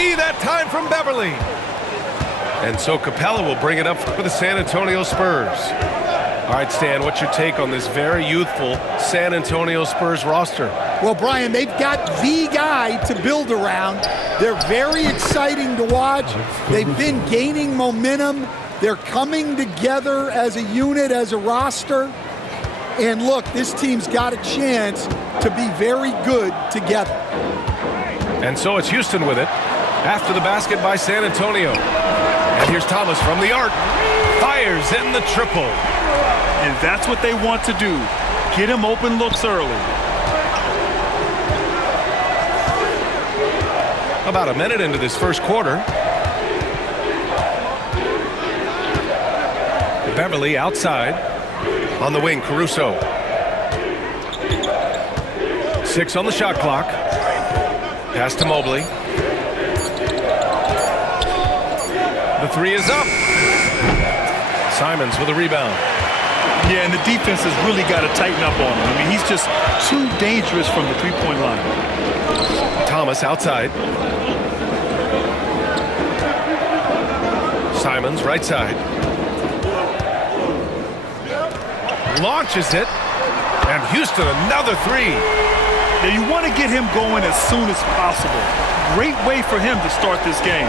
See that time from Beverly. And so Capella will bring it up for the San Antonio Spurs. All right, Stan, what's your take on this very youthful San Antonio Spurs roster? Well, Brian, they've got the guy to build around. They're very exciting to watch. They've been gaining momentum. They're coming together as a unit, as a roster. And look, this team's got a chance to be very good together. And so it's Houston with it. After the basket by San Antonio. And here's Thomas from the arc. Fires in the triple. And that's what they want to do. Get him open looks early. About a minute into this first quarter. Beverly outside. On the wing, Caruso. 6 on the shot clock. Pass to Mobley. The 3 is up. Simons with a rebound. Yeah, and the defense has really got to tighten up on him. I mean, he's just too dangerous from the three-point line. Thomas outside. Simons right side. Launches it. And Houston another 3. Now, you want to get him going as soon as possible. Great way for him to start this game.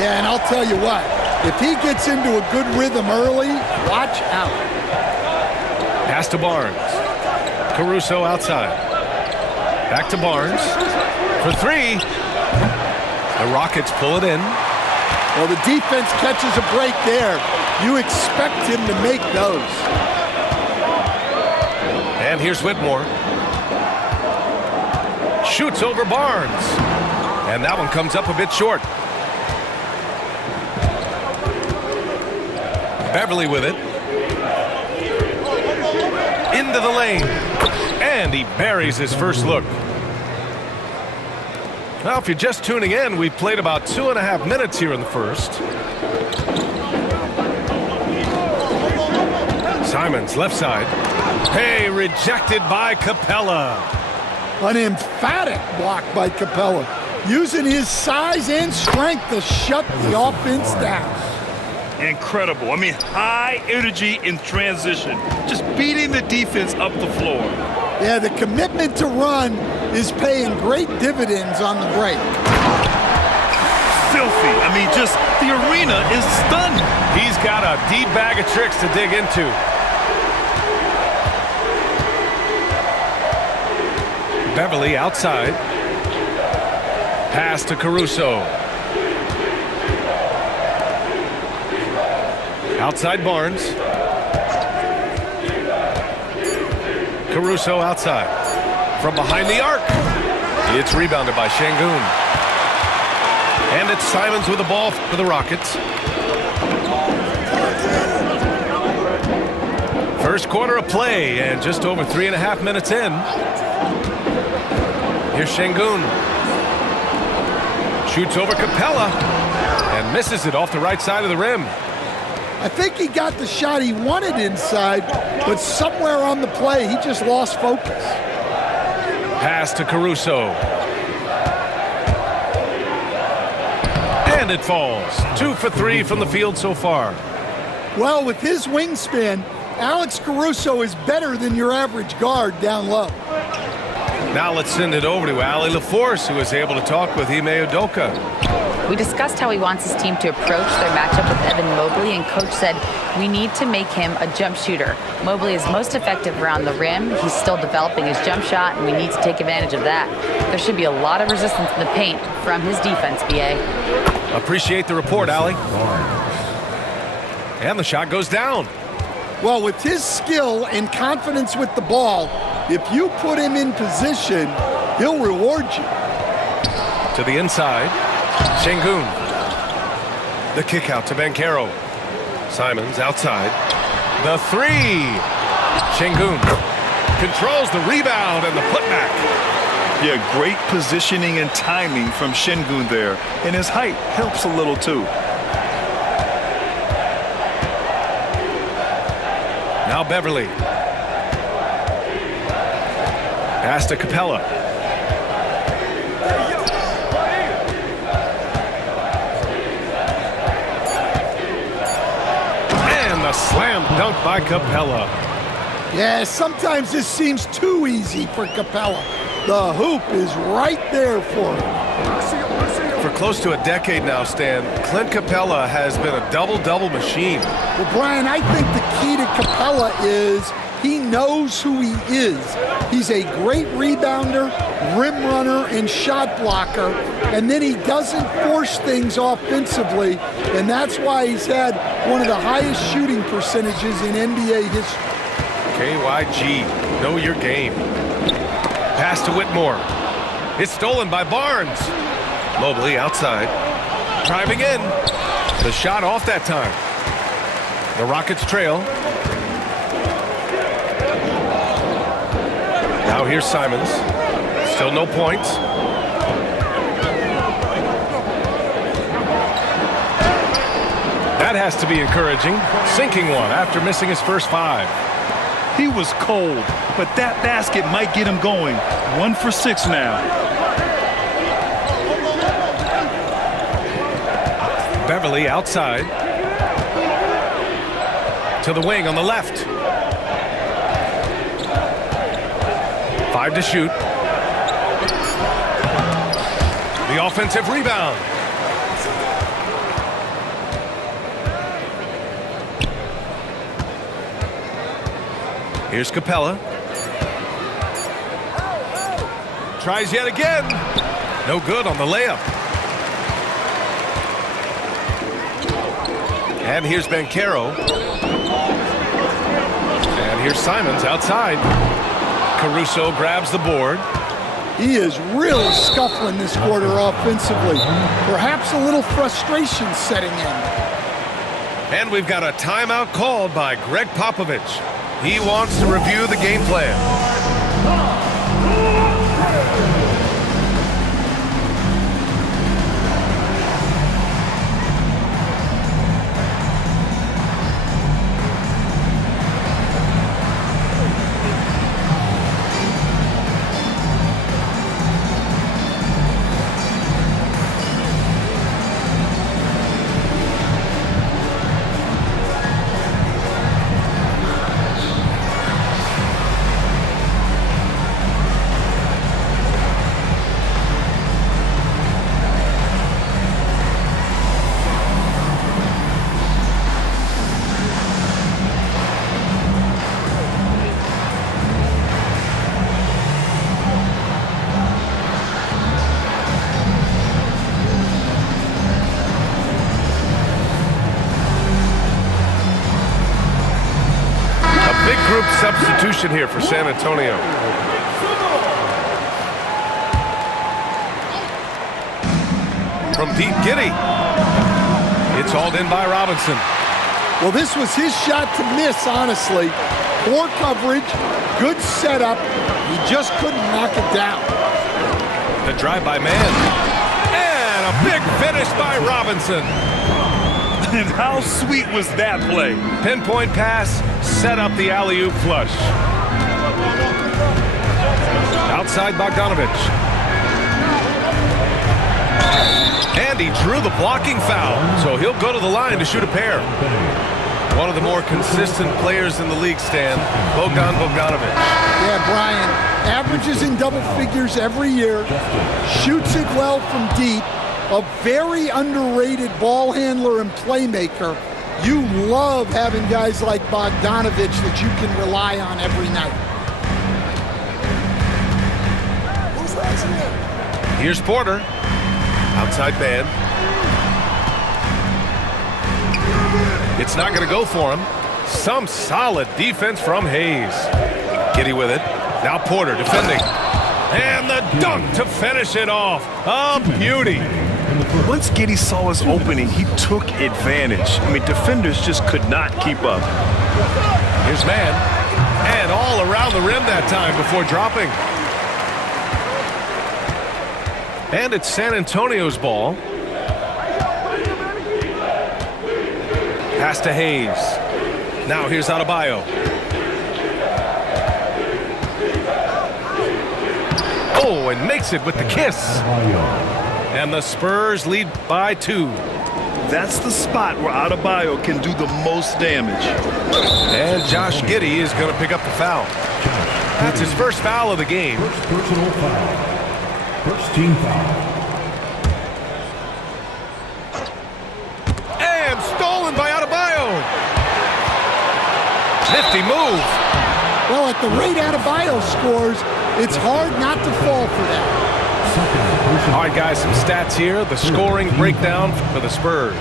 Yeah, and I'll tell you what, if he gets into a good rhythm early, watch out. Pass to Barnes. Caruso outside. Back to Barnes. For 3. The Rockets pull it in. Well, the defense catches a break there. You expect him to make those. And here's Whitmore. Shoots over Barnes. And that one comes up a bit short. Beverly with it. Into the lane. And he buries his first look. Now, if you're just tuning in, we've played about 2.5 minutes here in the first. Simons, left side. Hey, rejected by Capella. An emphatic block by Capella, using his size and strength to shut the offense down. Incredible. I mean, high energy in transition. Just beating the defense up the floor. Yeah, the commitment to run is paying great dividends on the break. Filthy. I mean, just the arena is stunned. He's got a deep bag of tricks to dig into. Beverly outside. Pass to Caruso. Outside Barnes. Caruso outside. From behind the arc. It's rebounded by Şengün. And it's Simons with the ball for the Rockets. First quarter of play and just over 3.5 minutes in. Here's Şengün. Shoots over Capella and misses it off the right side of the rim. I think he got the shot he wanted inside, but somewhere on the play, he just lost focus. Pass to Caruso. And it falls. 2 for 3 from the field so far. Well, with his wingspan, Alex Caruso is better than your average guard down low. Now let's send it over to Allie LaForce, who is able to talk with Ime Udoka. We discussed how he wants his team to approach their matchup with Evan Mobley, and Coach said, we need to make him a jump shooter. Mobley is most effective around the rim. He's still developing his jump shot, and we need to take advantage of that. There should be a lot of resistance in the paint from his defense, BA. Appreciate the report, Allie. And the shot goes down. Well, with his skill and confidence with the ball, if you put him in position, he'll reward you. To the inside, Şengün. The kick out to Banchero. Simons outside. The 3. Şengün controls the rebound and the putback. Yeah, great positioning and timing from Şengün there. And his height helps a little too. Now Beverly. Pass to Capella. slam dunk by Capella. Yeah, sometimes this seems too easy for Capella. The hoop is right there for him. For close to a decade now, Stan, Clint Capella has been a double-double machine. Well, Brian, I think the key to Capella is he knows who he is. He's a great rebounder, rim runner, and shot blocker, and then he doesn't force things offensively, and that's why he's had one of the highest shooting percentages in NBA history. KYG, know your game. Pass to Whitmore. It's stolen by Barnes. Mobley outside. Driving in. The shot off that time. The Rockets trail. Now here's Simons. Still no points. That has to be encouraging. Sinking one after missing his first 5. He was cold, but that basket might get him going. 1 for 6 now. Beverly outside. To the wing on the left. 5 to shoot. The offensive rebound. Here's Capella. Tries yet again. No good on the layup. And here's Banchero. And here's Simons outside. Caruso grabs the board. He is really scuffling this quarter offensively. Perhaps a little frustration setting in. And we've got a timeout called by Greg Popovich. He wants to review the game plan. Group substitution here for San Antonio. From deep, Giddey. It's hauled in by Robinson. Well, this was his shot to miss, honestly. Poor coverage, good setup. He just couldn't knock it down. The drive by man. And a big finish by Robinson. And how sweet was that play? Pinpoint pass, set up the alley-oop flush. Outside Bogdanovich. And he drew the blocking foul, so he'll go to the line to shoot a pair. One of the more consistent players in the league, Stan, Bogdanovich. Yeah, Brian, averages in double figures every year, shoots it well from deep, a very underrated ball handler and playmaker. You love having guys like Bogdanovich that you can rely on every night. Here's Porter. Outside man. It's not going to go for him. Some solid defense from Hayes. Giddey with it. Now Porter defending. And the dunk to finish it off. A beauty. Once Giddey saw his opening, he took advantage. I mean, defenders just could not keep up. Here's man. And all around the rim that time before dropping. And it's San Antonio's ball. Pass to Hayes. Now here's Adebayo. Oh, and makes it with the kiss. And the Spurs lead by 2. That's the spot where Adebayo can do the most damage. And Josh Giddey is going to pick up the foul. That's his first foul of the game. First personal foul. First team foul. And stolen by Adebayo. Nifty move. Well, at the rate Adebayo scores, it's hard not to fall for that. All right, guys, some stats here. The scoring breakdown for the Spurs.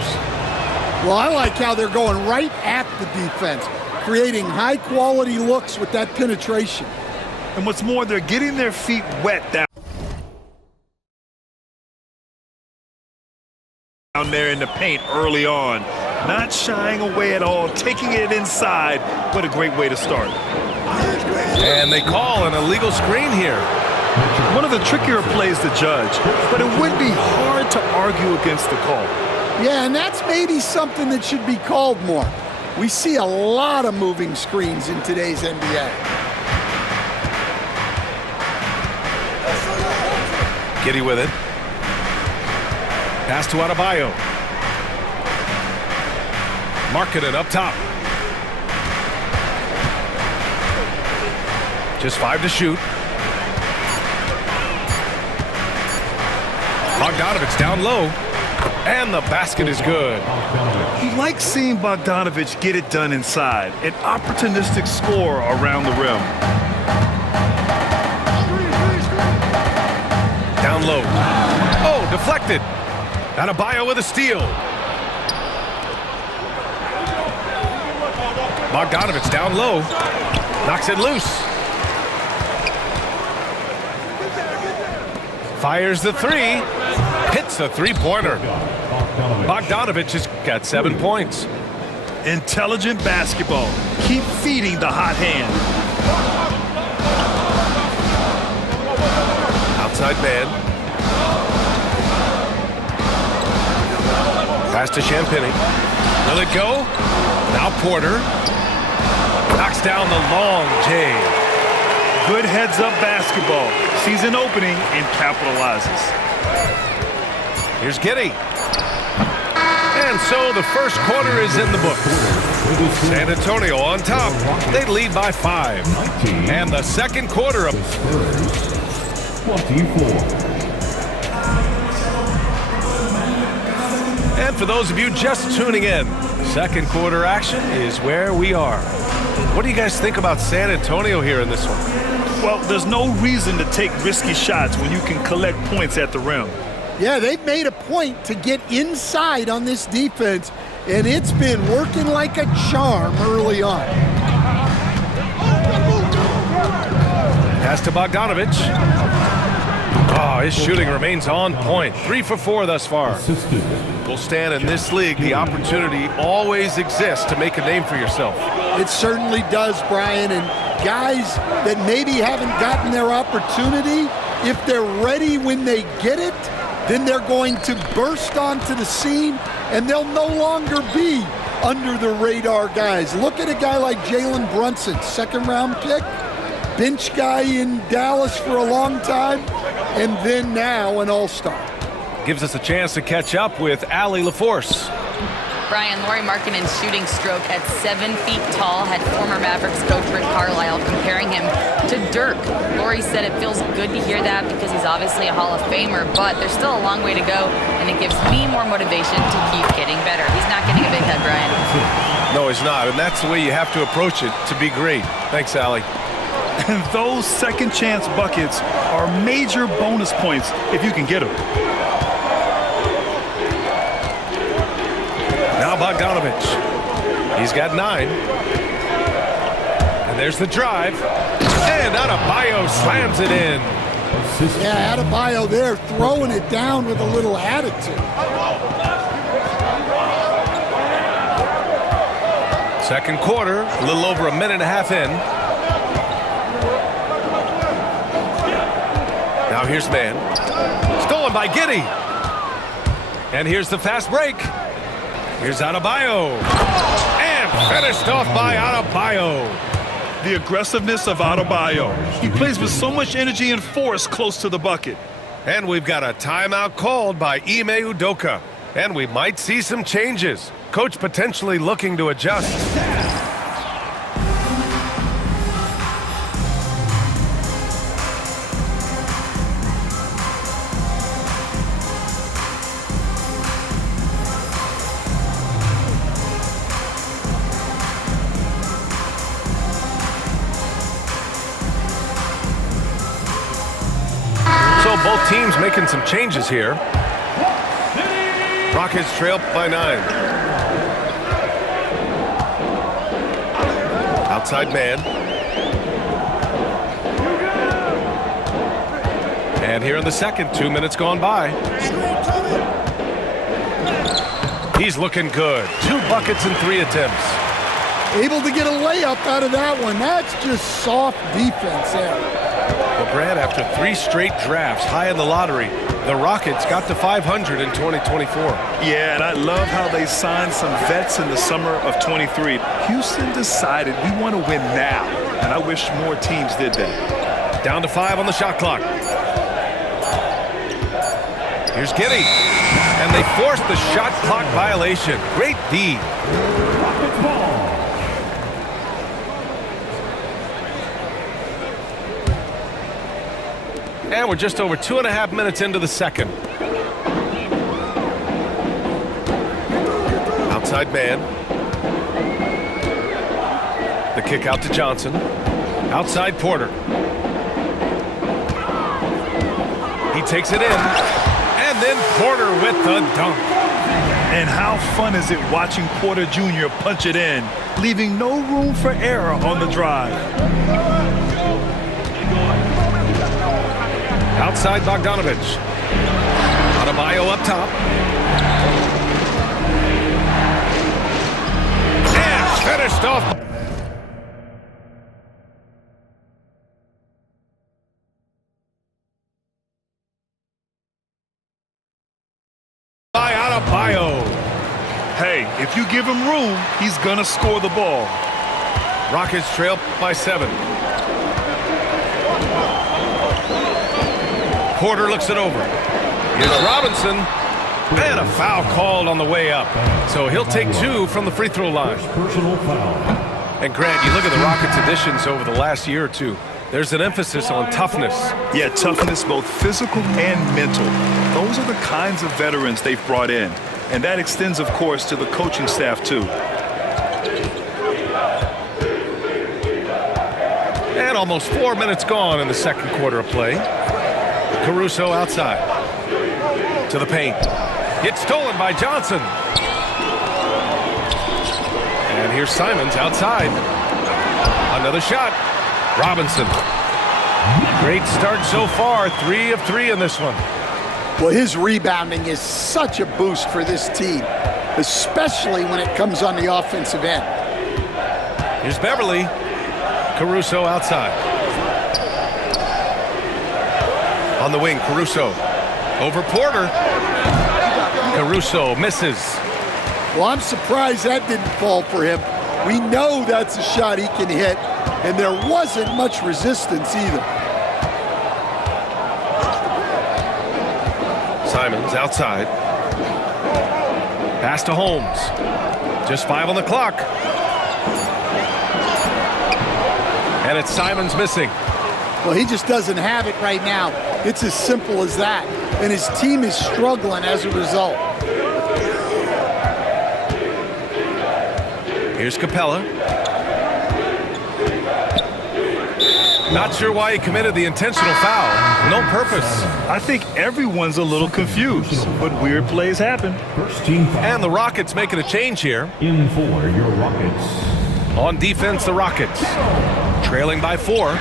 Well, I like how they're going right at the defense, creating high-quality looks with that penetration. And what's more, they're getting their feet wet down there in the paint early on. Not shying away at all, taking it inside. What a great way to start. And they call an illegal screen here. One of the trickier plays to judge, but it would be hard to argue against the call. Yeah, and that's maybe something that should be called more. We see a lot of moving screens in today's NBA. Giddey with it. Pass to Adebayo. Markkanen up top. Just 5 to shoot. Bogdanovich down low. And the basket is good. You like seeing Bogdanovich get it done inside. An opportunistic score around the rim. Down low. Oh, deflected. Adebayo with a steal. Bogdanovich down low. Knocks it loose. Fires the three. Hits the three-pointer. Bogdanovich has got 7 points. Intelligent basketball. Keep feeding the hot hand. Outside man. Pass to Champagnie. Will it go? Now Porter. Knocks down the long J. Good heads-up basketball. Sees an opening and capitalizes. Here's Giddey. And so the first quarter is in the books. San Antonio on top. They lead by 5. And the second quarter of 24. And for those of you just tuning in, second quarter action is where we are. What do you guys think about San Antonio here in this one? Well, there's no reason to take risky shots when you can collect points at the rim. Yeah, they've made a point to get inside on this defense, and it's been working like a charm early on. Pass to Bogdanovich. Oh, his shooting remains on point. 3 for 4 thus far. Well, Stan, in this league, the opportunity always exists to make a name for yourself. It certainly does, Brian, and guys that maybe haven't gotten their opportunity, if they're ready when they get it, then they're going to burst onto the scene, and they'll no longer be under the radar guys. Look at a guy like Jalen Brunson, second-round pick, bench guy in Dallas for a long time, and then now an all-star. Gives us a chance to catch up with Allie LaForce. Brian, Lauri Markkanen's shooting stroke at 7 feet tall had former Mavericks coach Rick Carlisle comparing him to Dirk. Lauri said it feels good to hear that because he's obviously a Hall of Famer, but there's still a long way to go, and it gives me more motivation to keep getting better. He's not getting a big head, Brian. No, he's not, and that's the way you have to approach it to be great. Thanks, Allie. And those second chance buckets are major bonus points if you can get them. Now Bogdanovich. He's got 9. And there's the drive. And Adebayo slams it in. Yeah, Adebayo there throwing it down with a little attitude. Second quarter, a little over a minute and a half in. Now here's man. Stolen by Giddey. And here's the fast break. Here's Adebayo. And finished off by Adebayo. The aggressiveness of Adebayo. He plays with so much energy and force close to the bucket. And we've got a timeout called by Ime Udoka. And we might see some changes. Coach potentially looking to adjust. So both teams making some changes here. Rockets trail by 9. Outside man. And here in the second, 2 minutes gone by. He's looking good. 2 buckets in 3 attempts. Able to get a layup out of that one. That's just soft defense there. Well, Brad, after 3 straight drafts high in the lottery, the Rockets got to 500 in 2024. Yeah, and I love how they signed some vets in the summer of 23. Houston decided we want to win now, and I wish more teams did that. Down to 5 on the shot clock. Here's Giddey. And they forced the shot clock violation. Great D. Rockets ball. And we're just over 2.5 minutes into the second. Outside man. The kick out to Johnson. Outside Porter. He takes it in. And then Porter with the dunk. And how fun is it watching Porter Jr. punch it in, leaving no room for error on the drive. Outside Bogdanovich. Adebayo up top. And finished off. By Adebayo. Hey, if you give him room, he's gonna score the ball. Rockets trail by 7. Porter looks it over. Here's Robinson. And a foul called on the way up. So he'll take 2 from the free throw line. Personal foul. And Grant, you look at the Rockets' additions over the last year or two. There's an emphasis on toughness. Yeah, toughness, both physical and mental. Those are the kinds of veterans they've brought in. And that extends, of course, to the coaching staff, too. And almost 4 minutes gone in the second quarter of play. Caruso outside. To the paint. It's stolen by Johnson. And here's Simons outside. Another shot. Robinson. Great start so far. 3 of 3 in this one. Well, his rebounding is such a boost for this team, especially when it comes on the offensive end. Here's Beverly. Caruso outside. On the wing, Caruso. Over Porter. Caruso misses. Well, I'm surprised that didn't fall for him. We know that's a shot he can hit, and there wasn't much resistance either. Simons outside. Pass to Holmes. Just 5 on the clock. And it's Simons missing. Well, he just doesn't have it right now. It's as simple as that. And his team is struggling as a result. Here's Capella. Not sure why he committed the intentional foul. No purpose. I think everyone's a little confused, but weird plays happen. First team foul. And the Rockets making a change here. In for your Rockets. On defense, the Rockets. Trailing by 4.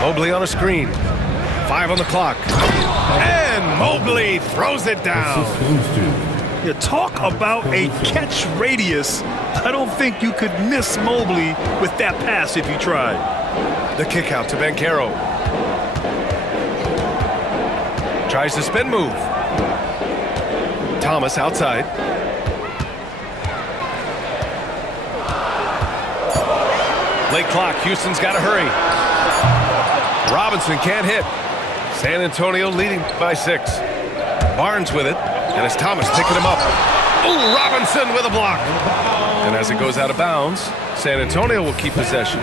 Mobley on a screen. 5 on the clock. And Mobley throws it down. You talk about a catch radius. I don't think you could miss Mobley with that pass if you tried. The kick out to Banchero. Tries the spin move. Thomas outside. Late clock. Houston's got to hurry. Robinson can't hit. San Antonio leading by 6. Barnes with it, and it's Thomas picking him up. Ooh, Robinson with a block. And as it goes out of bounds, San Antonio will keep possession.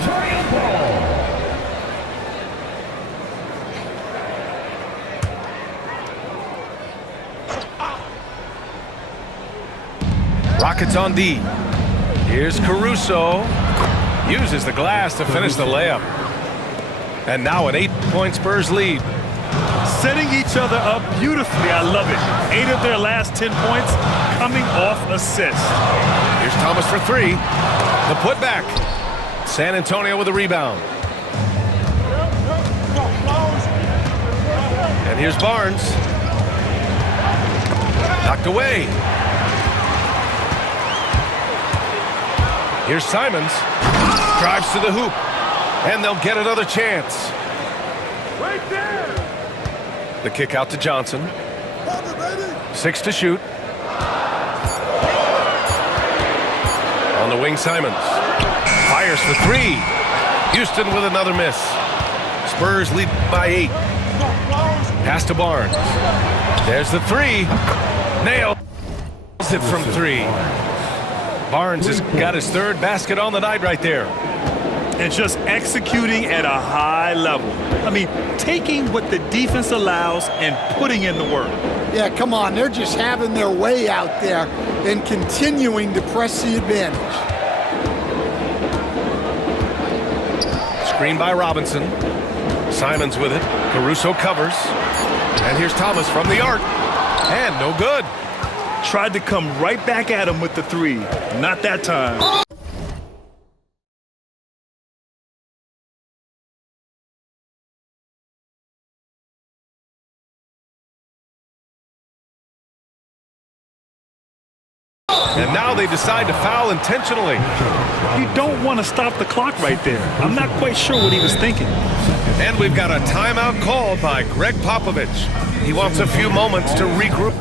Rockets on D. Here's Caruso. Uses the glass to finish the layup. And now an 8-point Spurs lead. Setting each other up beautifully. I love it. 8 of their last 10 points coming off assists. Here's Thomas for 3. The putback. San Antonio with a rebound. And here's Barnes. Knocked away. Here's Simons. Drives to the hoop. And they'll get another chance. Right there. The kick out to Johnson. 6 to shoot. On the wing, Simons. Fires for 3. Houston with another miss. Spurs lead by 8. Pass to Barnes. There's the 3. Nails it from 3. Barnes has got his 3rd basket on the night right there. And just executing at a high level. I mean, taking what the defense allows and putting in the work. Yeah, come on. They're just having their way out there and continuing to press the advantage. Screen by Robinson. Simons with it. Caruso covers. And here's Thomas from the arc. And no good. Tried to come right back at him with the 3. Not that time. And now they decide to foul intentionally. You don't want to stop the clock right there. I'm not quite sure what he was thinking. And we've got a timeout called by Greg Popovich. He wants a few moments to regroup.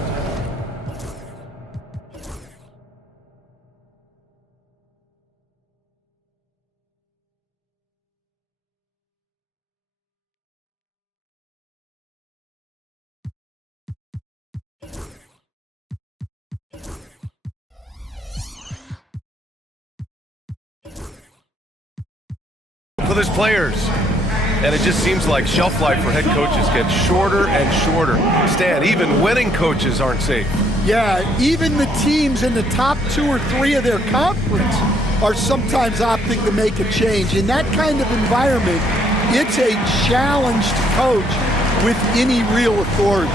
With his players. And it just seems like shelf life for head coaches gets shorter and shorter. Stan, even winning coaches aren't safe. Yeah, even the teams in the top 2 or 3 of their conference are sometimes opting to make a change. In that kind of environment, it's a challenge to coach with any real authority.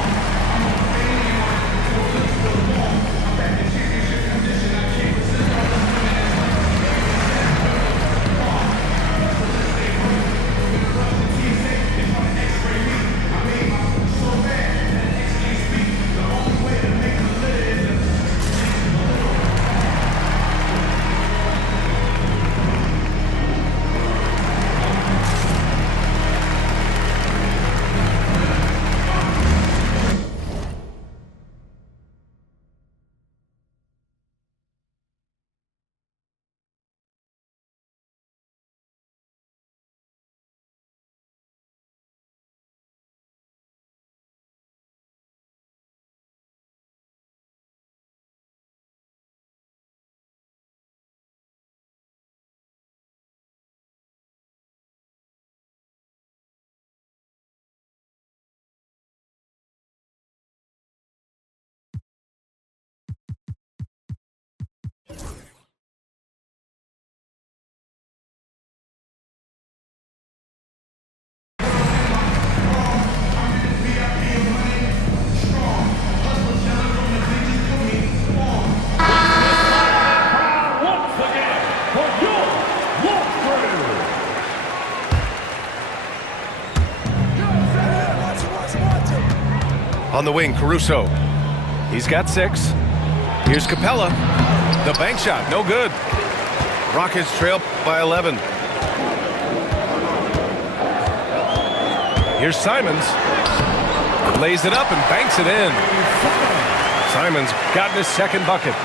On the wing, Caruso. He's got 6. Here's Capella. The bank shot, no good. Rockets trail by 11. Here's Simons. Lays it up and banks it in. Simons gotten his 2nd bucket.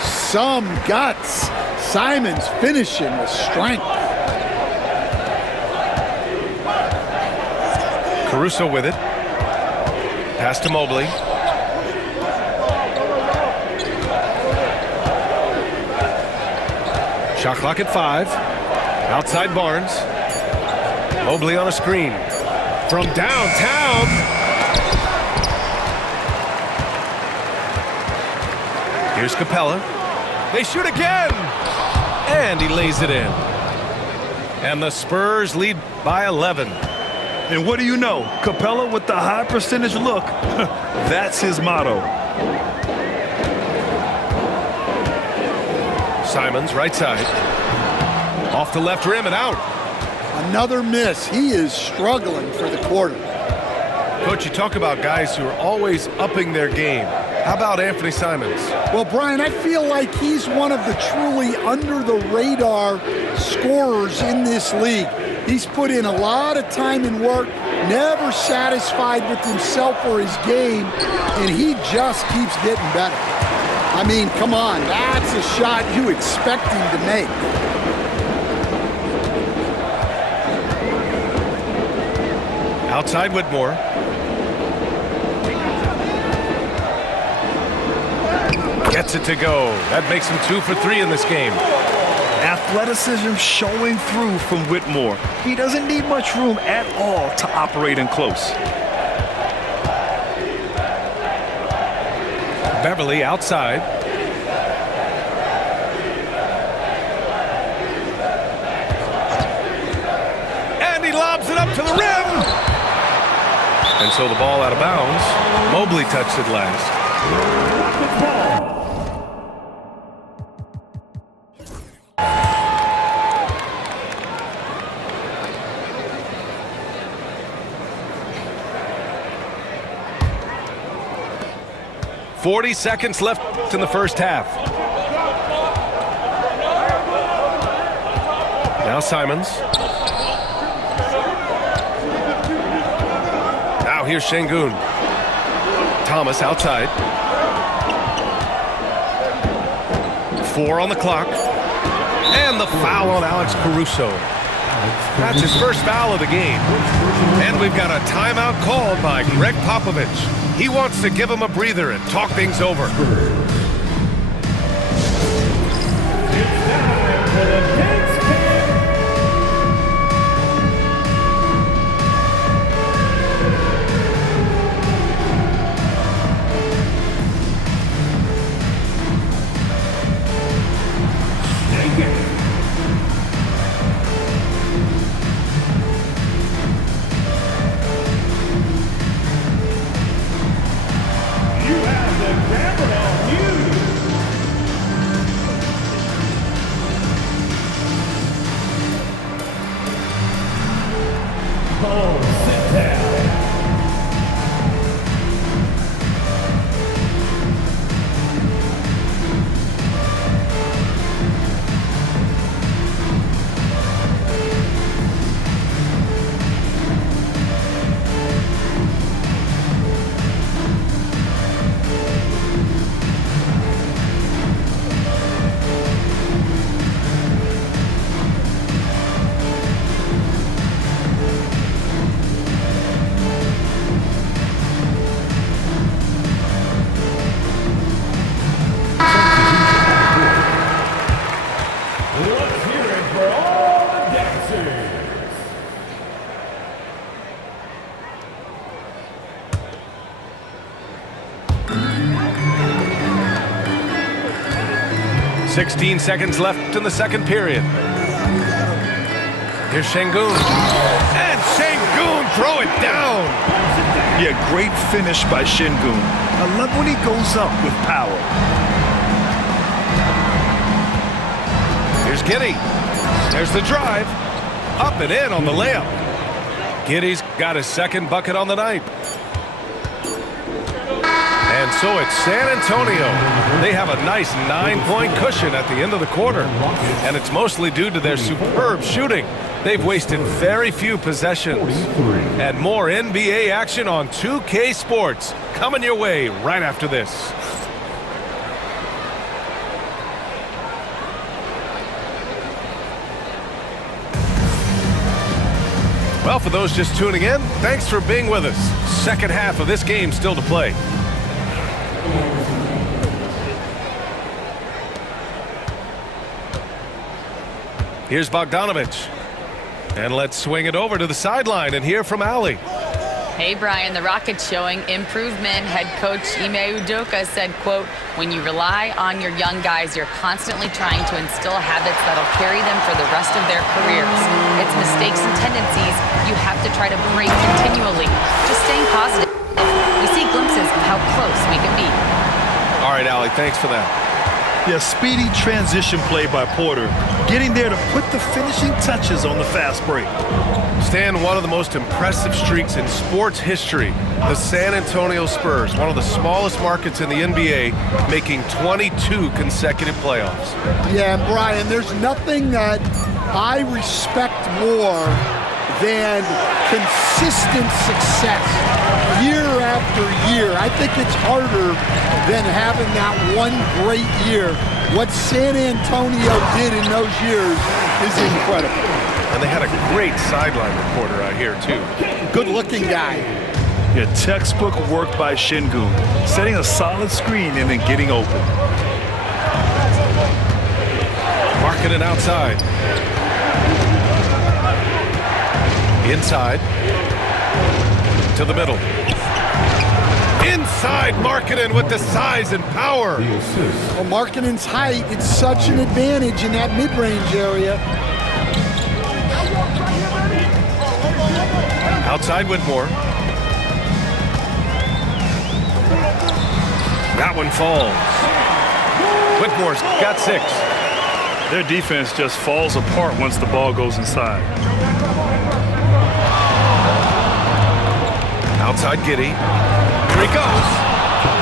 Some guts. Simons finishing with strength. Caruso with it. Pass to Mobley. Shot clock at 5. Outside Barnes. Mobley on a screen. From downtown. Here's Capella. They shoot again. And he lays it in. And the Spurs lead by 11. And what do you know? Capella with the high percentage look. That's his motto. Simons, right side. Off the left rim and out. Another miss. He is struggling for the quarter. Coach, you talk about guys who are always upping their game. How about Anthony Simons? Well, Brian, I feel like he's one of the truly under-the-radar scorers in this league. He's put in a lot of time and work, never satisfied with himself or his game, and he just keeps getting better. I mean, come on, that's a shot you expect him to make. Outside Whitmore. Gets it to go. That makes him 2 for 3 in this game. Athleticism showing through from Whitmore. He doesn't need much room at all to operate in close. Beverly outside. And he lobs it up to the rim. And so the ball out of bounds. Mobley touched it last. Ball. 40 seconds left in the first half. Now Simons. Now here's Şengün. Thomas outside. 4 on the clock. And the foul on Alex Caruso. That's his first foul of the game. And we've got a timeout called by Greg Popovich. He wants to give him a breather and talk things over. Let's hear it for all the dancers. .16 seconds left in the second period. Here's Şengün. And Şengün throw it down. Yeah, great finish by Şengün. I love when he goes up with power. Here's Giddey. There's the drive. Up and in on the layup. Giddey's got his second bucket on the night. And so it's San Antonio. They have a nice 9-point cushion at the end of the quarter. And it's mostly due to their superb shooting. They've wasted very few possessions. And more NBA action on 2K Sports coming your way right after this. Well, for those just tuning in, thanks for being with us. Second half of this game still to play. Here's Bogdanovich. And let's swing it over to the sideline and hear from Allie. Hey, Brian, the Rockets showing improvement. Head coach Ime Udoka said, quote, when you rely on your young guys, you're constantly trying to instill habits that'll carry them for the rest of their careers. It's mistakes and tendencies you have to try to break continually. Just staying positive. We see glimpses of how close we can be. All right, Allie, thanks for that. Yeah, speedy transition play by Porter, getting there to put the finishing touches on the fast break. Stan, one of the most impressive streaks in sports history, the San Antonio Spurs, one of the smallest markets in the NBA, making 22 consecutive playoffs. Yeah, and Brian, there's nothing that I respect more than consistent success year after year. I think it's harder than having that one great year. What San Antonio did in those years is incredible. And they had a great sideline reporter out here, too. Good-looking guy. Yeah, textbook work by Şengün, setting a solid screen and then getting open. Marking it outside. Inside. To the middle. Inside Markkanen with the size and power. Well, Markkanen's height, it's such an advantage in that mid-range area. Outside Whitmore. That one falls. Whitmore's got 6. Their defense just falls apart once the ball goes inside. Outside Giddey. Here he goes.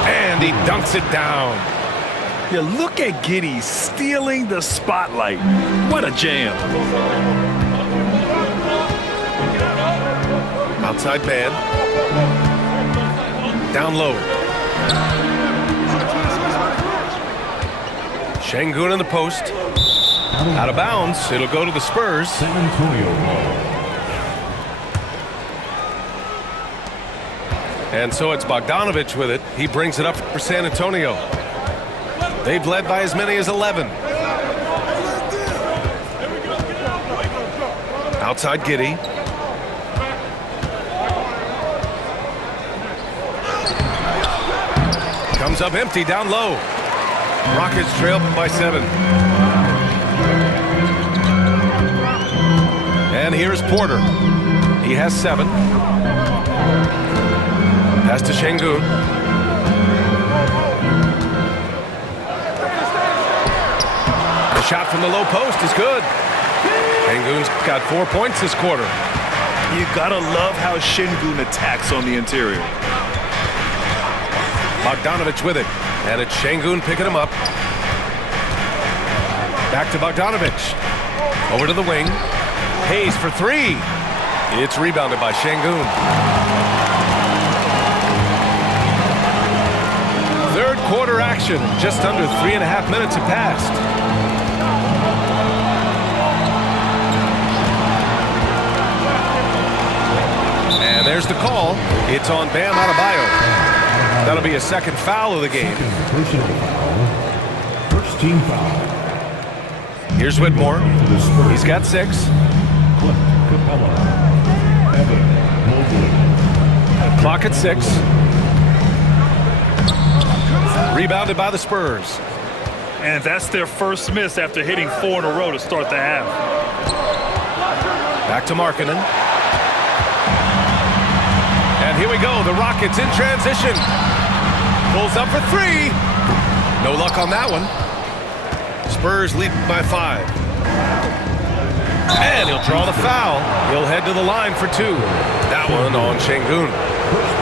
And he dunks it down. Yeah, look at Giddey stealing the spotlight. What a jam. Outside man. Down low. Şengün in the post. Out of bounds. It'll go to the Spurs. San Antonio ball. And so it's Bogdanovich with it. He brings it up for San Antonio. They've led by as many as 11. Outside Giddey. Comes up empty down low. Rockets trail by 7. And here's Porter. He has 7. Pass to Şengün. The shot from the low post is good. Şengün's got 4 points this quarter. You gotta love how Şengün attacks on the interior. Bogdanovich with it. And it's Şengün picking him up. Back to Bogdanovich. Over to the wing. Hayes for 3. It's rebounded by Şengün. Third quarter action. Just under 3.5 minutes have passed. And there's the call. It's on Bam Adebayo. That'll be a second foul of the game. Personal foul. First team foul. Here's Whitmore. He's got 6. Clint Capella. Evan Mobley. Clock at 6. Rebounded by the Spurs. And that's their first miss after hitting 4 in a row to start the half. Back to Markkanen. And here we go. The Rockets in transition. Pulls up for 3. No luck on that one. Spurs lead by 5. And he'll draw the foul. He'll head to the line for 2. That one on Şengün.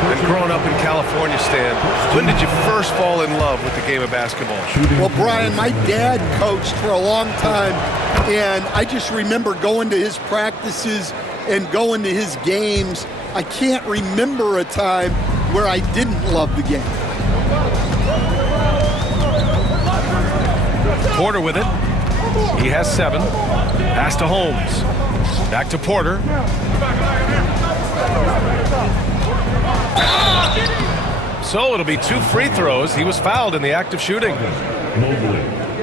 And growing up in California, Stan, when did you first fall in love with the game of basketball? Well, Brian, my dad coached for a long time, and I just remember going to his practices and going to his games. I can't remember a time where I didn't love the game. Porter with it. He has 7. Pass to Holmes. Back to Porter. So it'll be 2 free throws. He was fouled in the act of shooting.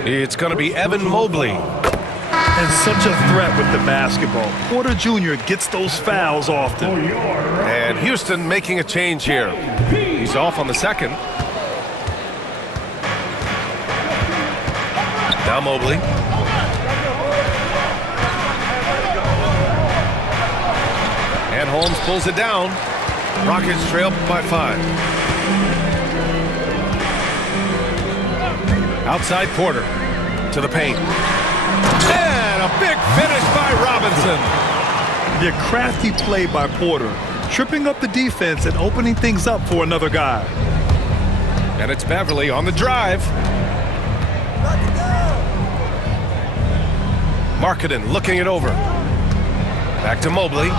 It's going to be Evan Mobley. And such a threat with the basketball. Porter Jr. gets those fouls often. And Houston making a change here. He's off on the second. Now Mobley. And Holmes pulls it down. Rockets trail by 5. Outside Porter to the paint. And a big finish by Robinson. The crafty play by Porter, tripping up the defense and opening things up for another guy. And it's Beverly on the drive. Markkanen looking it over. Back to Mobley.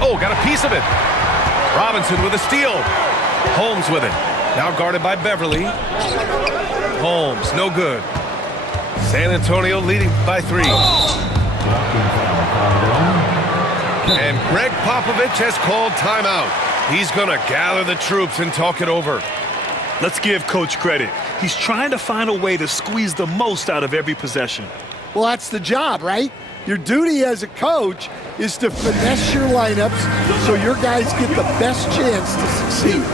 Oh, got a piece of it. Robinson with a steal. Holmes with it. Now guarded by Beverly. Holmes, no good. San Antonio leading by 3. And Greg Popovich has called timeout. He's going to gather the troops and talk it over. Let's give Coach credit. He's trying to find a way to squeeze the most out of every possession. Well, that's the job, right? Your duty as a coach is to finesse your lineups so your guys get the best chance to succeed.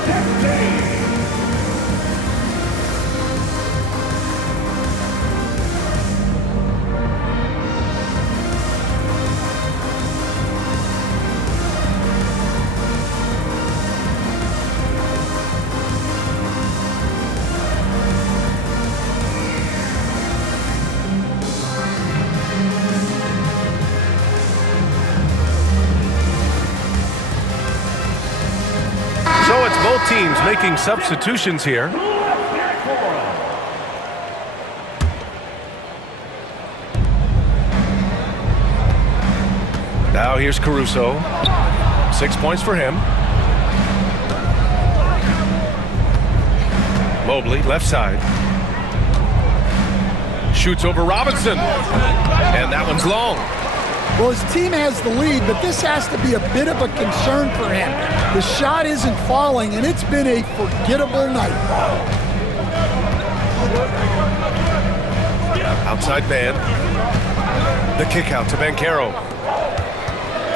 So it's both teams making substitutions here. Now here's Caruso. 6 points for him. Mobley, left side. Shoots over Robinson. And that one's long. Well, his team has the lead, but this has to be a bit of a concern for him. The shot isn't falling, and it's been a forgettable night. Outside man. The kick out to Banchero.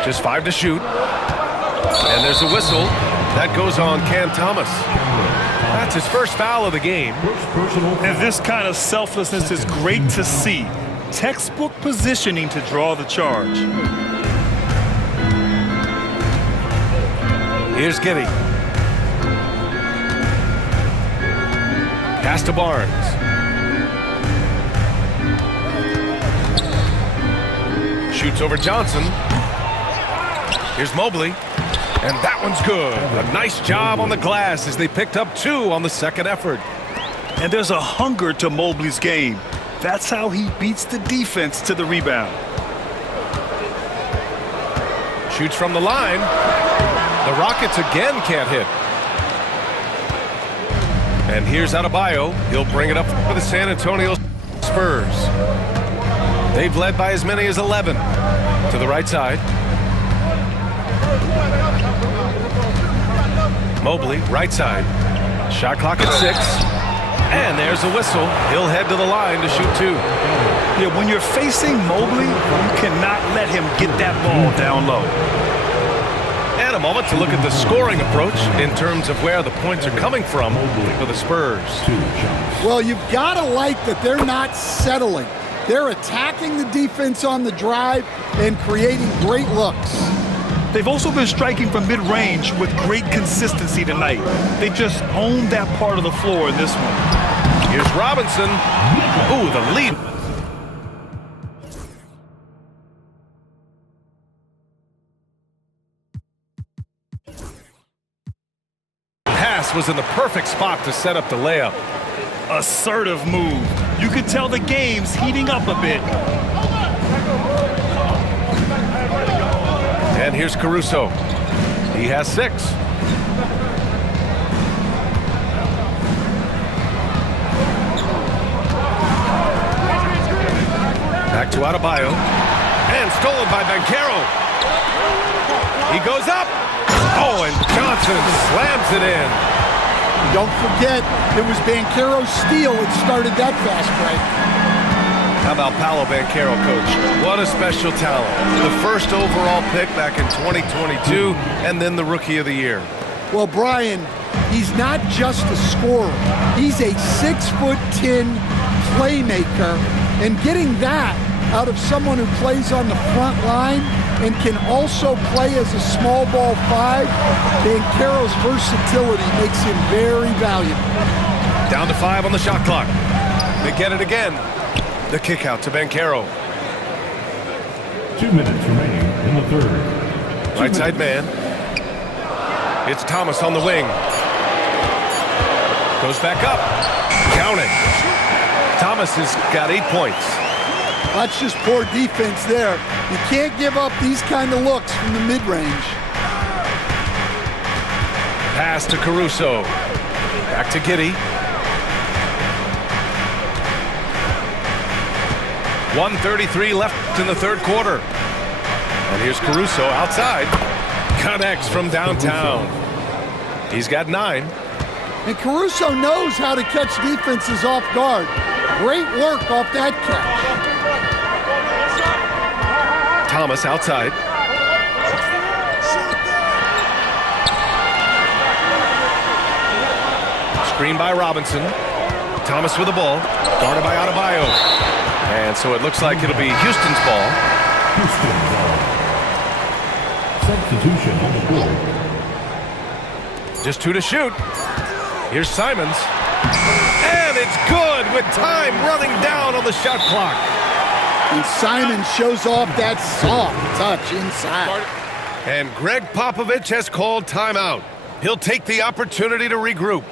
Just 5 to shoot. And there's a whistle. That goes on Cam Thomas. That's his first foul of the game. And this kind of selflessness is great to see. Textbook positioning to draw the charge. Here's Giddey. Pass to Barnes. Shoots over Johnson. Here's Mobley. And that one's good. A nice job on the glass as they picked up 2 on the second effort. And there's a hunger to Mobley's game. That's how he beats the defense to the rebound. Shoots from the line. The Rockets again can't hit. And here's Adebayo. He'll bring it up for the San Antonio Spurs. They've led by as many as 11. To the right side. Mobley, right side. Shot clock at 6. And there's a whistle. He'll head to the line to shoot 2. Yeah, when you're facing Mobley, you cannot let him get that ball down low. And a moment to look at the scoring approach in terms of where the points are coming from for the Spurs. Well, you've got to like that they're not settling. They're attacking the defense on the drive and creating great looks. They've also been striking from mid-range with great consistency tonight. They just owned that part of the floor in this one. Here's Robinson. Ooh, the lead. Pass was in the perfect spot to set up the layup. Assertive move. You could tell the game's heating up a bit. And here's Caruso. He has 6. Back to Adebayo. And stolen by Banchero. He goes up. Oh, and Johnson Johnson slams it in. Don't forget, it was Banchero's steal that started that fast break. How about Paolo Banchero, Coach? What a special talent. The first overall pick back in 2022, and then the Rookie of the Year. Well, Brian, he's not just a scorer. He's a 6'10" playmaker, and getting that out of someone who plays on the front line and can also play as a small ball 5, Banchero's versatility makes him very valuable. Down to 5 on the shot clock. They get it again. The kick out to Banchero. 2 minutes remaining in the third. Right side man. It's Thomas on the wing. Goes back up. Count it. Thomas has got 8 points. That's just poor defense there. You can't give up these kind of looks from the mid-range. Pass to Caruso. Back to Giddey. 1:33 left in the third quarter. And here's Caruso outside. Connects from downtown. He's got 9. And Caruso knows how to catch defenses off guard. Great work off that catch. Thomas outside. Screen by Robinson. Thomas with the ball. Guarded by Adebayo. And so it looks like it'll be Houston's ball. Houston ball. Substitution on the board. Just 2 to shoot. Here's Simons. And it's good with time running down on the shot clock. And Simon shows off that soft touch inside. And Greg Popovich has called timeout. He'll take the opportunity to regroup.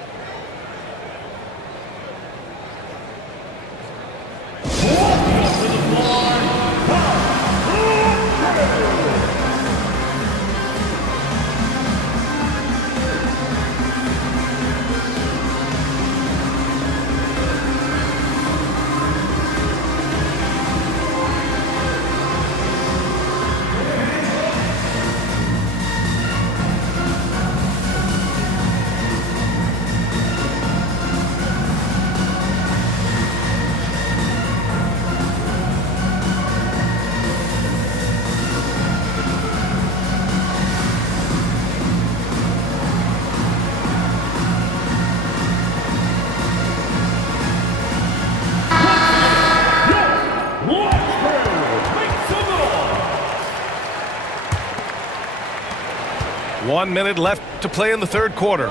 One minute left to play in the third quarter.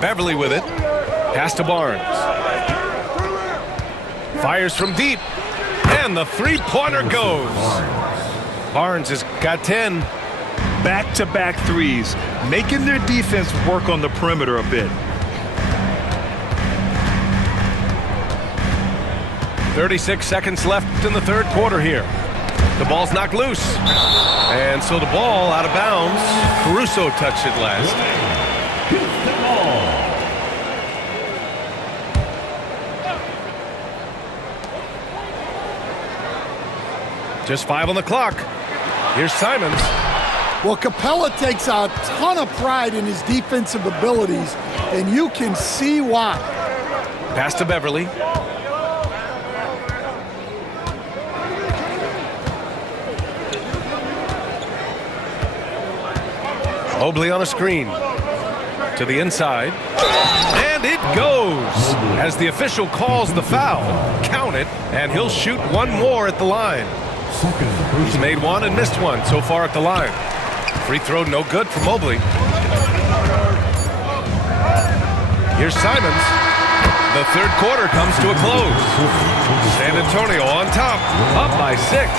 Beverly with it. Pass to Barnes. Fires from deep. And the three-pointer goes. Barnes has got 10. Back-to-back threes, making their defense work on the perimeter a bit. 36 seconds left in the third quarter here. The ball's knocked loose. And so the ball out of bounds. Caruso touched it last. Houston ball. Just 5 on the clock. Here's Simons. Well, Capella takes a ton of pride in his defensive abilities, and you can see why. Pass to Beverly. Mobley on a screen. To the inside. And it goes. As the official calls the foul. Count it, and he'll shoot one more at the line. He's made one and missed one so far at the line. Free throw no good for Mobley. Here's Simons. The third quarter comes to a close. San Antonio on top, up by 6.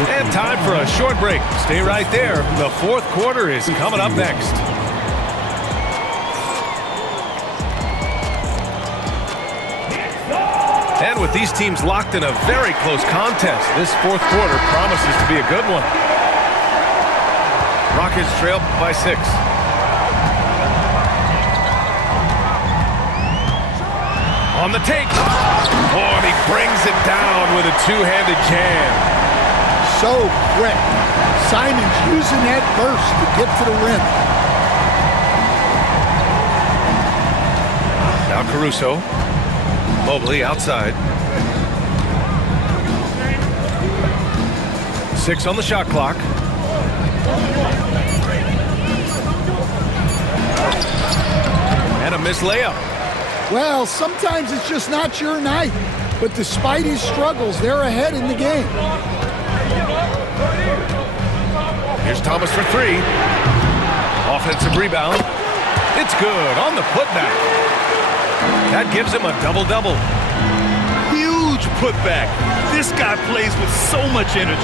And time for a short break. Stay right there. The fourth quarter is coming up next. And with these teams locked in a very close contest, this fourth quarter promises to be a good one. Rockets trail by 6. On the take. Oh, and he brings it down with a two-handed jam. So quick. Simons using that burst to get to the rim. Now Caruso. Mobley outside. 6 on the shot clock. And a missed layup. Well, sometimes it's just not your night. But despite his struggles, they're ahead in the game. Here's Thomas for 3. Offensive rebound. It's good on the putback. That gives him a double-double. Huge putback. This guy plays with so much energy.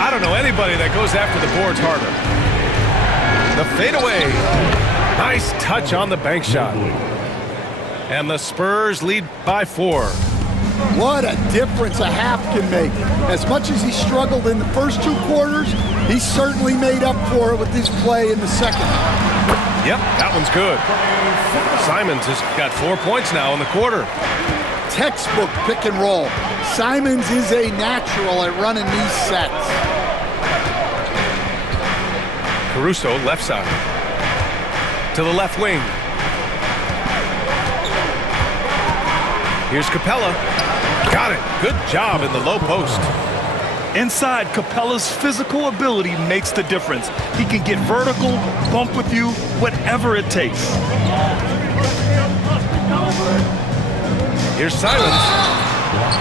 I don't know anybody that goes after the boards harder. The fadeaway. Nice touch on the bank shot. And the Spurs lead by 4. What a difference a half can make. As much as he struggled in the first 2 quarters, he certainly made up for it with his play in the second. Yep, that one's good. Simons has got 4 points now in the quarter. Textbook pick and roll. Simons is a natural at running these sets. Caruso, left side. To the left wing. Here's Capella. Got it. Good job in the low post. Inside, Capella's physical ability makes the difference. He can get vertical, bump with you, whatever it takes. Here's Simons.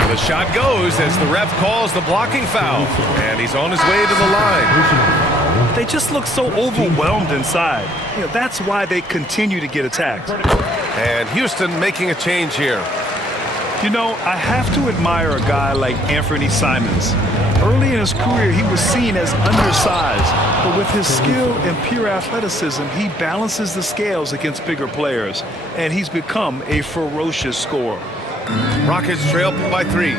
The shot goes as the ref calls the blocking foul. And he's on his way to the line. They just look so overwhelmed inside. That's why they continue to get attacked. And Houston making a change here. I have to admire a guy like Anthony Simons. Early in his career, he was seen as undersized, but with his skill and pure athleticism, he balances the scales against bigger players, and he's become a ferocious scorer. Rockets trail by 3.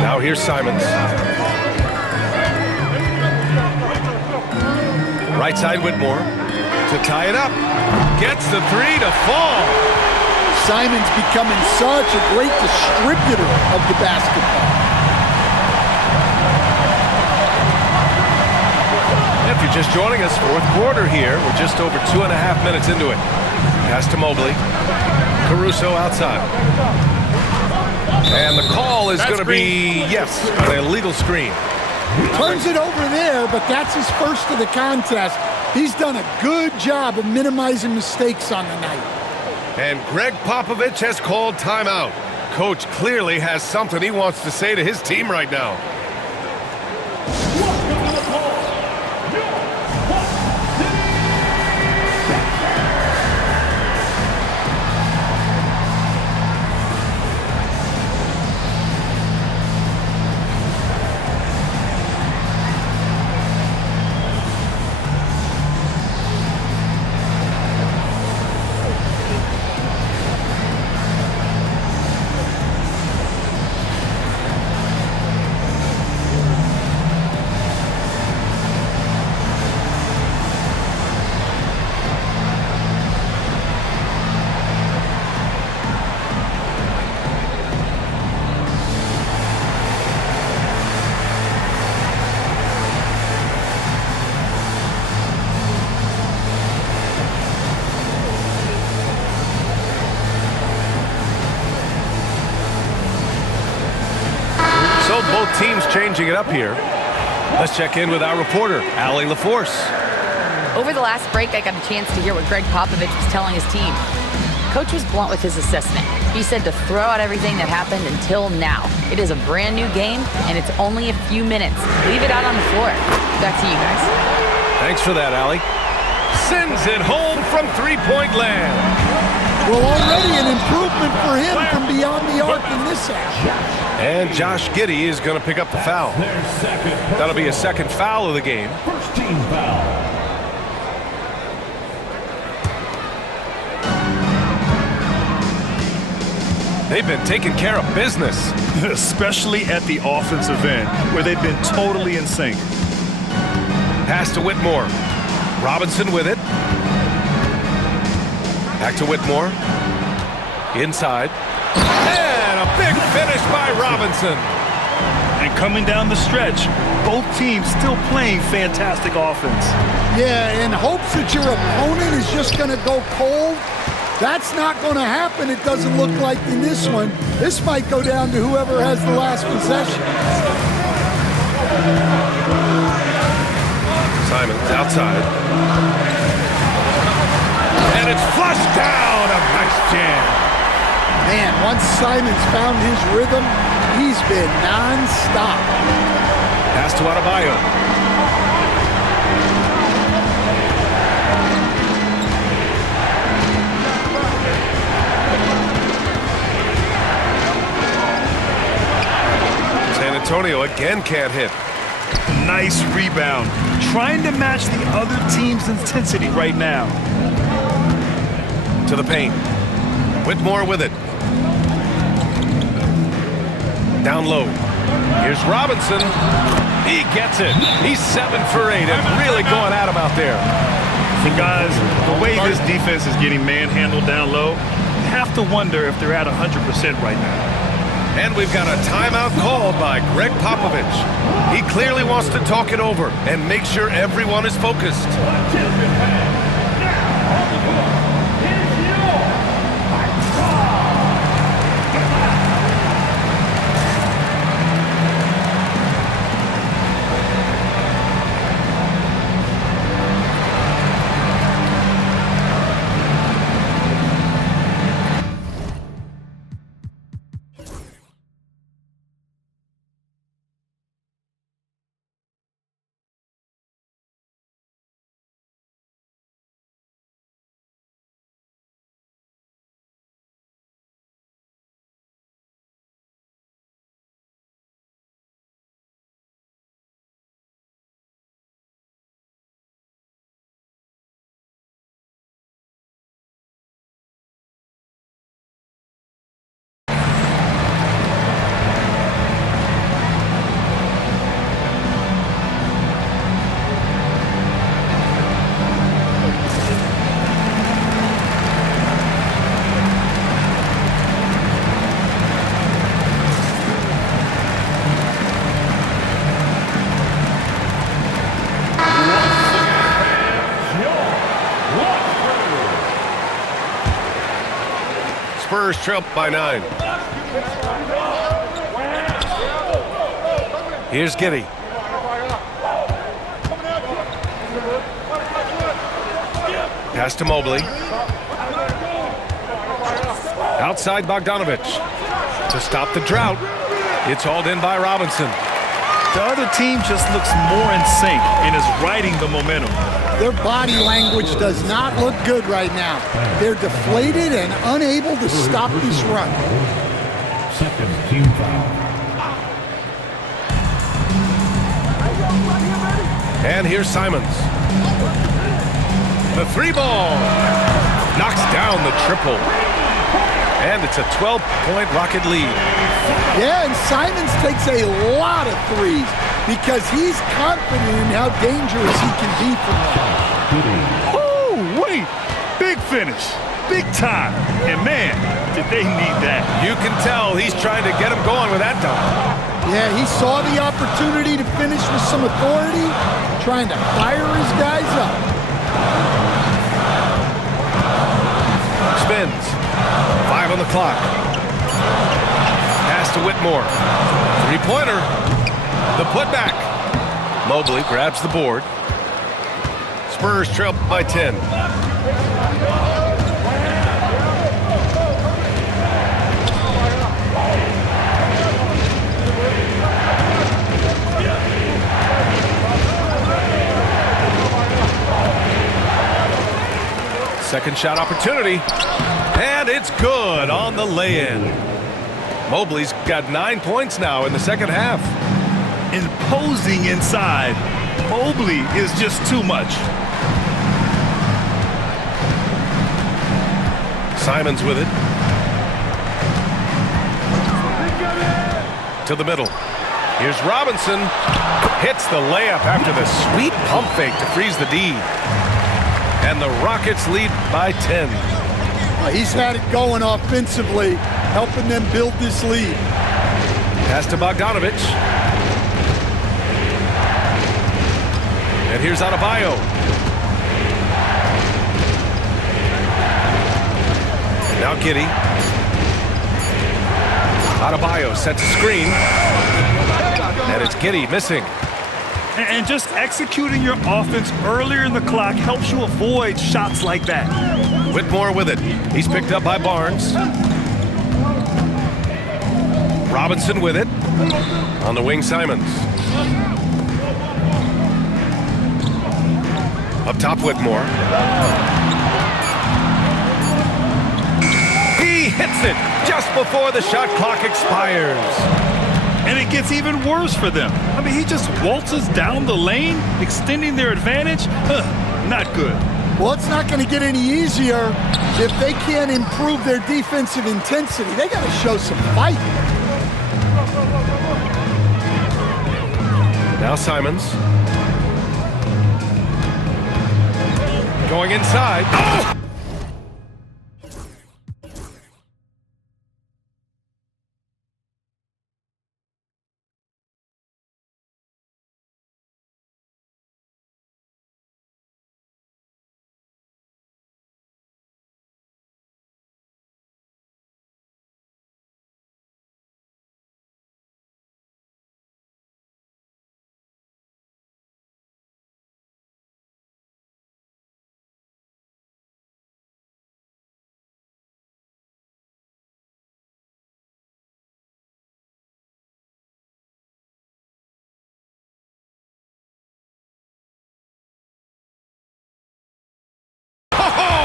Now here's Simons. Right side Whitmore to tie it up. Gets the 3 to fall. Simons becoming such a great distributor of the basketball. If you're just joining us, 4th quarter here. We're just over 2.5 minutes into it. Pass to Mobley. Caruso outside. And the call is going to be, yes, an illegal screen. Turns it over there, but that's his first of the contest. He's done a good job of minimizing mistakes on the night. And Greg Popovich has called timeout. Coach clearly has something he wants to say to his team right now. So both teams changing it up here. Let's check in with our reporter, Allie LaForce. Over the last break, I got a chance to hear what Greg Popovich was telling his team. Coach was blunt with his assessment. He said to throw out everything that happened until now. It is a brand new game, and it's only a few minutes. Leave it out on the floor. Back to you guys. Thanks for that, Allie. Sends it home from three-point land. Well, already an improvement for him from beyond the arc in this half. And Josh Giddey is going to pick up the foul. That'll be a second foul of the game. First team foul. They've been taking care of business. Especially at the offensive end, where they've been totally in sync. Pass to Whitmore. Robinson with it. Back to Whitmore. Inside. And a big finish by Robinson. coming down the stretch. Both teams still playing fantastic offense. Yeah, in hopes that your opponent is just going to go cold. That's not going to happen, it doesn't look like in this one. This might go down to whoever has the last possession. Simons outside. And it's flushed down. A nice jam. Man, once Simons found his rhythm, he's been non-stop. Pass to Adebayo. San Antonio again can't hit. Nice rebound. Trying to match the other team's intensity right now. To the paint. Whitmore with it. Down low. Here's Robinson. He gets it. He's 7 for 8 and really going at him out there. And guys, the way this defense is getting manhandled down low, you have to wonder if they're at 100% right now. And we've got a timeout called by Greg Popovich. He clearly wants to talk it over and make sure everyone is focused. Spurs trail by 9. Here's Giddey. Pass to Mobley. Outside Bogdanovic. To stop the drought. It's hauled in by Robinson. The other team just looks more in sync and is riding the momentum. Their body language does not look good right now. They're deflated and unable to stop this run. Second team foul. And here's Simons. The 3-ball. Knocks down the triple. And it's a 12-point Rocket lead. Yeah, and Simons takes a lot of threes because he's confident in how dangerous he can be from them. Oh, wait. Big finish. Big time. And man, did they need that. You can tell he's trying to get him going with that dunk. Yeah, he saw the opportunity to finish with some authority, trying to fire his guys up. Spins. 5 on the clock. Pass to Whitmore. 3-pointer. The putback. Mobley grabs the board. Spurs trail by 10. Second shot opportunity. And it's good on the lay-in. Mobley's got 9 points now in the second half. Imposing inside. Mobley is just too much. Simons with it. To the middle. Here's Robinson. Hits the layup after the sweet pump fake to freeze the D. And the Rockets lead by 10. He's had it going offensively, helping them build this lead. Pass to Bogdanovic. And here's Adebayo. Now Giddey. Adebayo sets a screen. And it's Giddey missing. And just executing your offense earlier in the clock helps you avoid shots like that. Whitmore with it. He's picked up by Barnes. Robinson with it. On the wing, Simons. Up top, Whitmore. He hits it just before the shot clock expires. And it gets even worse for them. I mean, he just waltzes down the lane, extending their advantage. Not good. Well, it's not going to get any easier if they can't improve their defensive intensity. They got to show some fight. Now Simons. Going inside. Oh!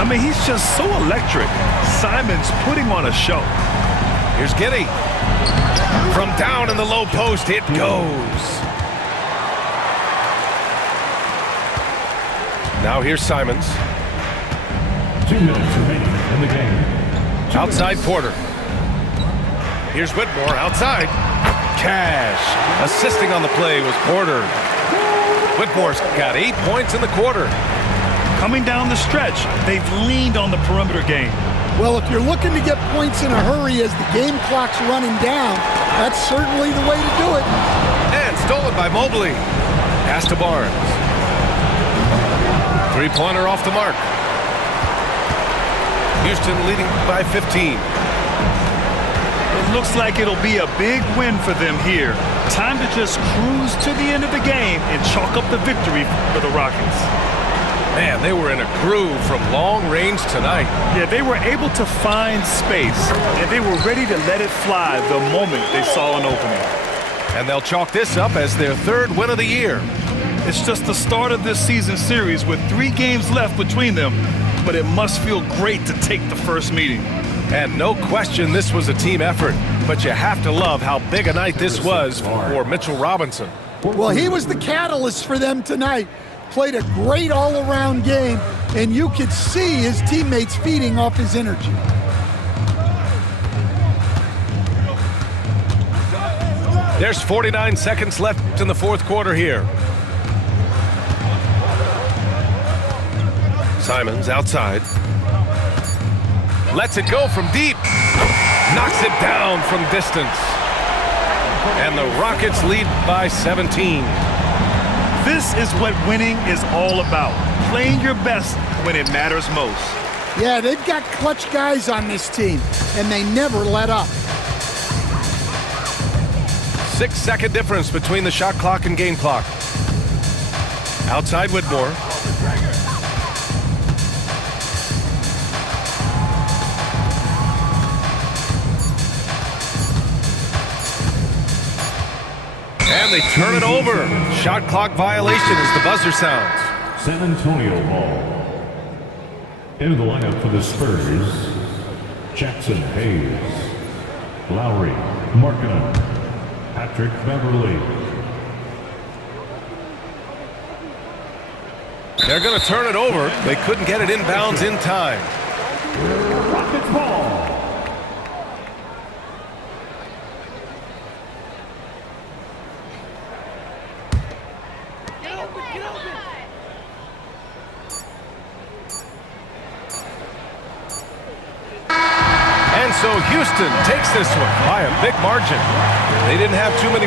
I mean, he's just so electric. Simons putting on a show. Here's Giddey. From down in the low post, it goes. Now here's Simons. 2 minutes remaining in the game. Outside Porter. Here's Whitmore outside. Cash. Assisting on the play was Porter. Whitmore's got 8 points in the quarter. Coming down the stretch, they've leaned on the perimeter game. Well, if you're looking to get points in a hurry as the game clock's running down, that's certainly the way to do it. And stolen by Mobley. Pass to Barnes. Three-pointer off the mark. Houston leading by 15. It looks like it'll be a big win for them here. Time to just cruise to the end of the game and chalk up the victory for the Rockets. Man, they were in a groove from long range tonight. Yeah, they were able to find space, and they were ready to let it fly the moment they saw an opening. And they'll chalk this up as their 3rd win of the year. It's just the start of this season series with 3 games left between them, but it must feel great to take the first meeting. And no question this was a team effort, but you have to love how big a night this was for Mitchell Robinson. Well, he was the catalyst for them tonight. Played a great all-around game, and you could see his teammates feeding off his energy. There's 49 seconds left in the 4th quarter here. Simons outside. Lets it go from deep. Knocks it down from distance. And the Rockets lead by 17. This is what winning is all about. Playing your best when it matters most. Yeah, they've got clutch guys on this team, and they never let up. 6-second difference between the shot clock and game clock. Outside Whitmore. And they turn it over. Shot clock violation as the buzzer sounds. San Antonio ball. Into the lineup for the Spurs, Jackson Hayes, Lowry, Markkanen, Patrick Beverly. They're going to turn it over. They couldn't get it inbounds in time. Rockets ball. And so Houston takes this one by a big margin. They didn't have too many